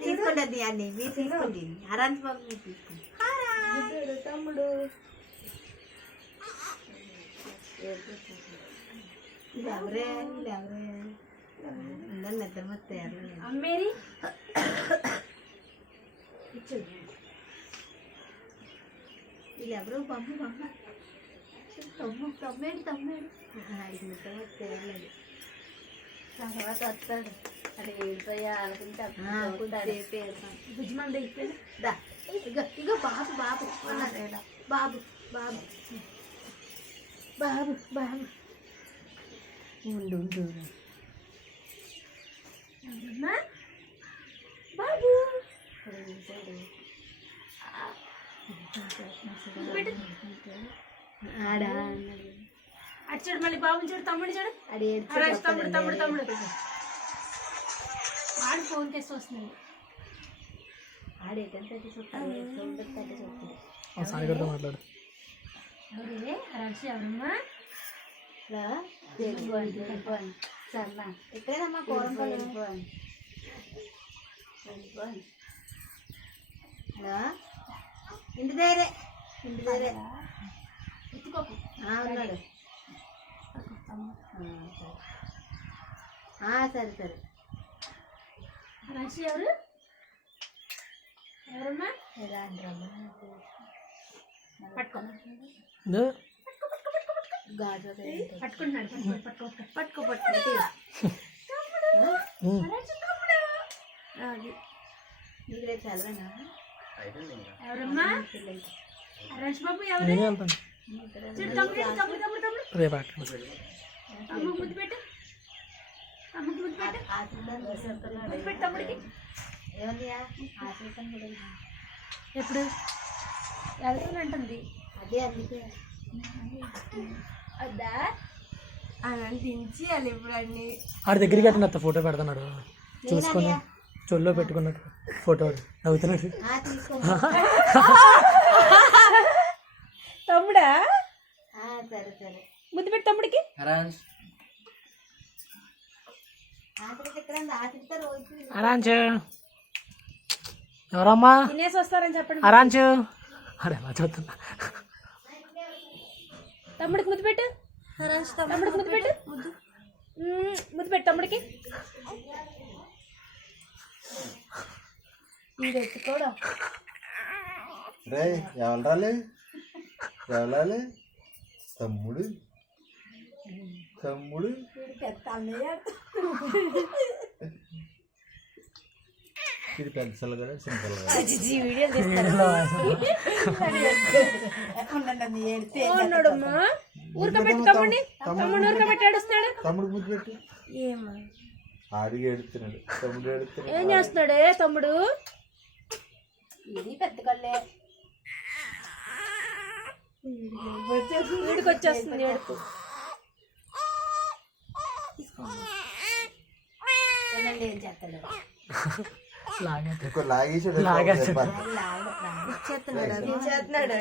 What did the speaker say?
తీసుకోండి అండి మీరు తీసుకోండి హరాన్స్ బాబు మీరు తీసుకోండి తమ్ముడు ఎవరే నిద్ర మొత్తం అమ్మేరి వీళ్ళెవరు బొమ్మ తమ్మేడు ఆడికి నిద్ర మొత్తం తర్వాత వస్తాడు అది వెళ్ళిపోయా అనుకుంటే భుజమంది అయిపోయింది ఇగో బాబు ఉన్నాడు బాబు ఉండు బాబు ఆడా అటు చూడు మళ్ళీ బాబు చూడు తమ్ముడు చూడు అది తమ్ముడు ఆడు ఫోన్ కేసు వస్తున్నాడు మాట్లాడు ఎవరే హరాక్షి ఎవరమ్మా సరేనా ఎక్కడేనమ్మా కోరంపల్లి ఇంటి దగ్గరే ఎత్తుకోకు ఉన్నాడు సరే హరాక్షి ఎవరమ్మా పట్టుకో గాజు పట్టుకుంటున్నాడు పట్టుకో నీకు చదవనా ఎవరమ్మా హరాక్షి బాబు ఎవరు చూడు తమ్ముడు ముద్దు పెట్టు తమ్ముడికి ఎప్పుడు వెళ్తానంటుంది అదే అందుకే అద్దా అని దించి వాళ్ళు ఇప్పుడు అన్ని ఆడి దగ్గరికి అట్లా ఫోటో పెడుతున్నాడు చూసుకొని చొల్లో పెట్టుకున్నట్టు ఫోటో నవ్వుతున్నాడు తమ్ముడా సరే ముద్దు పెట్టి తమ్ముడికి అరాంచు ఎవరమ్మా తినేసి వస్తారని చెప్పండి అరాంచు అరే మా చూస్తున్నా తమ్ముడికి ముద్దు పెట్టు తమ్ముడికి ముద్దు పెట్టు ముద్దు పెట్టు తమ్ముడికి ఇది ఎత్తుకోవడం ఎవరాలి తమ్ముడు ఇది పెన్సిల్ కదా సింపుల్ ఊరకబెట్టు తమ్ముడు ఊరకబెట్టి ఏడుస్తున్నాడు తమ్ముడు ముద్దు పెట్టి ఆడికి ఏడుస్తున్నాడు తమ్ముడు ఏడుస్తున్నాడు ఏం చేస్తున్నాడే తమ్ముడు ఇది పెద్ద కళ్ళే వీడికి వచ్చేస్తుంది ఏడుపు ఏం చేస్తాడు లాగేసాడు చేస్తున్నాడు